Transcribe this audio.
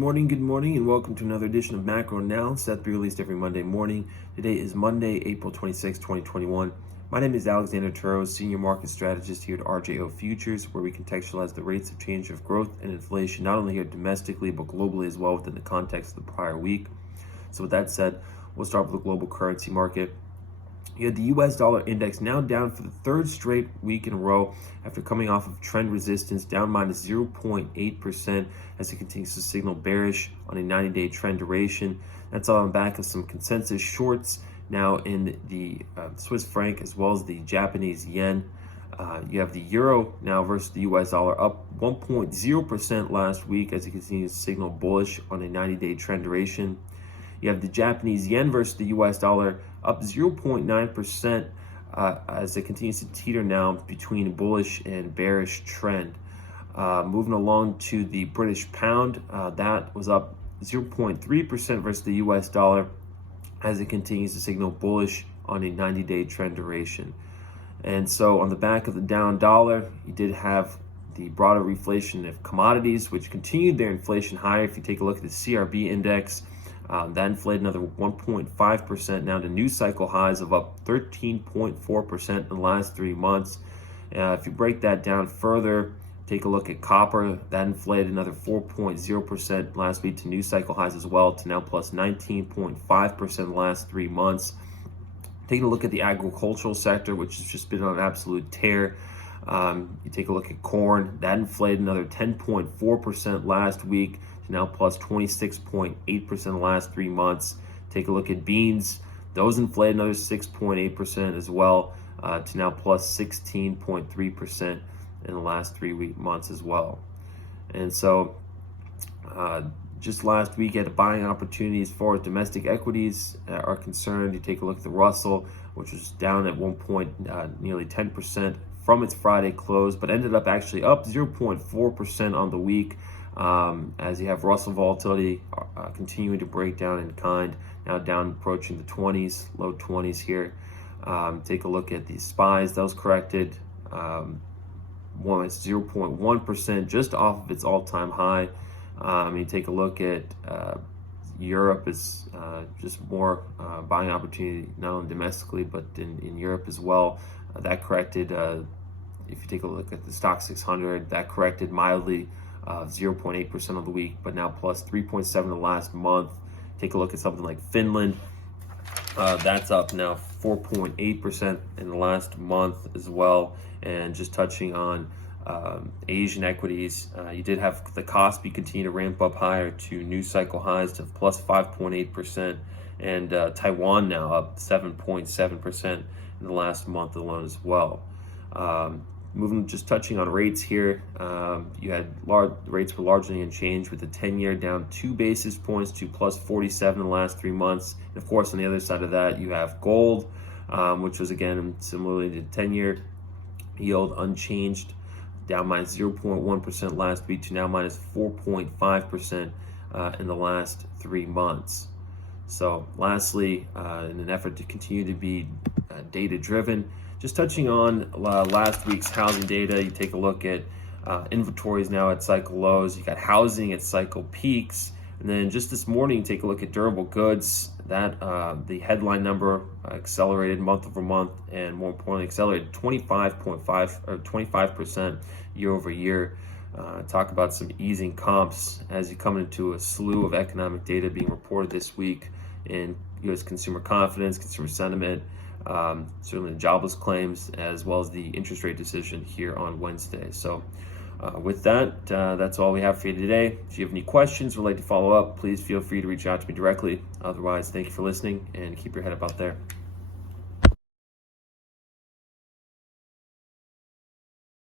Good morning, and welcome to another edition of Macro Analysis that be released every Monday morning. Today is Monday, April 26, 2021. My name is Alexander Turro, Senior Market Strategist here at RJO Futures, where we contextualize the rates of change of growth and inflation, not only here domestically, but globally as well within the context of the prior week. So with that said, we'll start with the global currency market. You had the US dollar index now down for the third straight week in a row after coming off of trend resistance, down minus 0.8% as it continues to signal bearish on a 90-day trend duration. That's all on the back of some consensus shorts now in the Swiss franc as well as the Japanese yen. You have the euro now versus the US dollar up 1.0% last week as it continues to signal bullish on a 90-day trend duration. You have the Japanese yen versus the US dollar up 0.9% as it continues to teeter now between bullish and bearish trend. Moving along to the British pound, that was up 0.3% versus the US dollar as it continues to signal bullish on a 90-day trend duration. And so on the back of the down dollar, you did have the broader reflation of commodities, which continued their inflation higher. If you take a look at the CRB index, that inflated another 1.5% now to new cycle highs of up 13.4% in the last 3 months. If you break that down further, take a look at copper. That inflated another 4.0% last week to new cycle highs as well, to now plus 19.5% in the last 3 months. Taking a look at the agricultural sector, which has just been on an absolute tear. You take a look at corn. That inflated another 10.4% last week, now plus 26.8% in the last 3 months. Take a look at beans. Those inflated another 6.8% as well, to now plus 16.3% in the last 3 months as well. And so just last week, you had a buying opportunity as far as domestic equities are concerned. You take a look at the Russell, which was down at one point nearly 10% from its Friday close, but ended up actually up 0.4% on the week. As you have Russell volatility continuing to break down in kind, now down approaching the 20s, low 20s here. Take a look at the SPYs. Those corrected it's 0.1% just off of its all-time high. You take a look at Europe is just more buying opportunity, not only domestically, but in Europe as well. That corrected, if you take a look at the stock 600, that corrected mildly 0.8% of the week, but now plus 3.7 the last month. Take a look at something like Finland. That's up now 4.8% in the last month as well. And just touching on Asian equities, you did have the Kospi continue to ramp up higher to new cycle highs to plus 5.8%, and Taiwan now up 7.7% in the last month alone as well. Just touching on rates here, you had rates were largely unchanged, with the 10-year down 2 basis points to plus 47 in the last 3 months. And of course, on the other side of that, you have gold, which was again similarly to 10-year yield unchanged, down minus 0.1% last week to now minus 4.5% in the last 3 months. So lastly, in an effort to continue to be data-driven, just touching on last week's housing data, you take a look at inventories now at cycle lows. You got housing at cycle peaks. And then just this morning, you take a look at durable goods. That the headline number accelerated month over month, and more importantly, accelerated 25% year over year. Talk about some easing comps as you come into a slew of economic data being reported this week in U.S. consumer confidence, consumer sentiment, certainly the jobless claims, as well as the interest rate decision here on Wednesday. So with that, that's all we have for you today. If you have any questions or would like to follow up, please feel free to reach out to me directly. Otherwise, thank you for listening, and keep your head up out there.